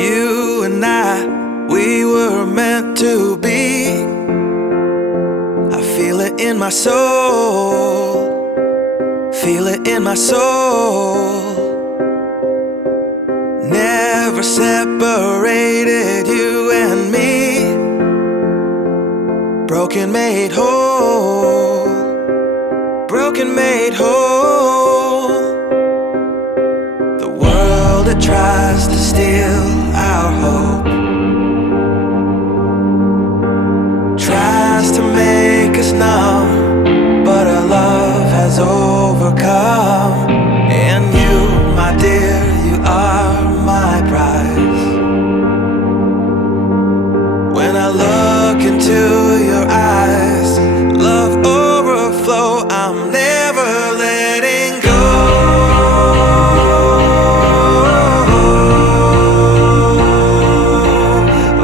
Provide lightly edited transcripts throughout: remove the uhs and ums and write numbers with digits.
You and I, we were meant to be. I feel it in my soul, feel it in my soul. Never separated, you and me. Broken made whole, broken made whole. The world that tries to steal our hope tries to make us numb, but our love has overcome. And you, my dear, you are my prize. When I look into your eyes, love overflow, I'm never letting go.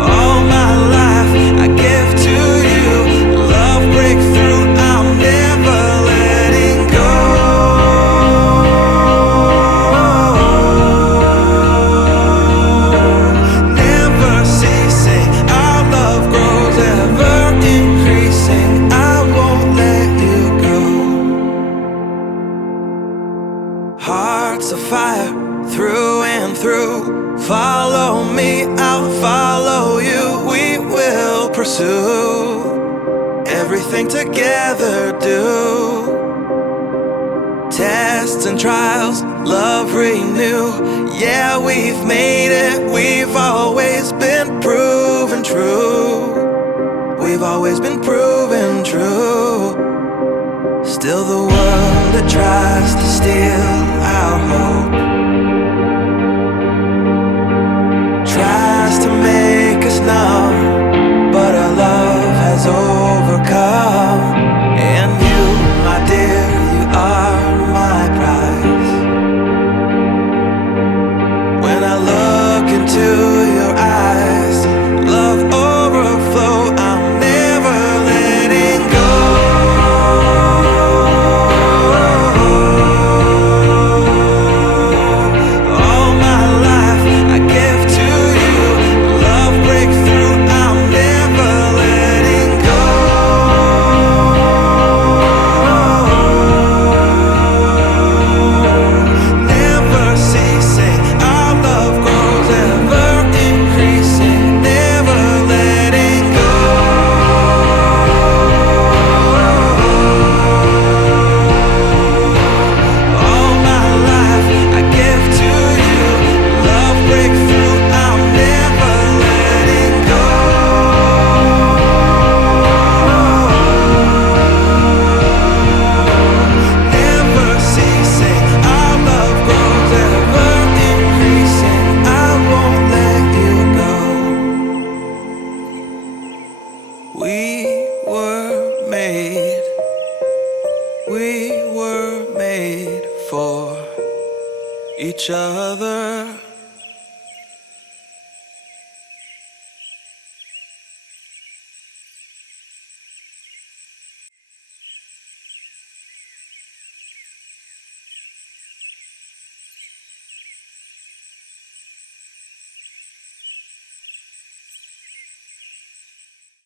All my life I give to you, love breakthrough, I'm never letting go. Never ceasing, our love grows ever increasing, I won't let you go. Hearts of fire through and through, follow me, I'll follow you. We will pursue everything together, do tests and trials, love renew. Yeah, we've made it, we've always been proven true. We've always been proven true. Still the world that tries to steal our hope tries to make us numb, but our love has overcome. And you, my dear, you are my prize. When I look into your eyes, love overflow, I'm never letting go. All my life I give to you, love breakthrough, I'm never letting go. Never ceasing, our love grows ever increasing, never letting go. All my life I give to you, love breakthrough, I'm never letting go. Never ceasing, our love grows ever increasing, I won't let you go. We were made for each other.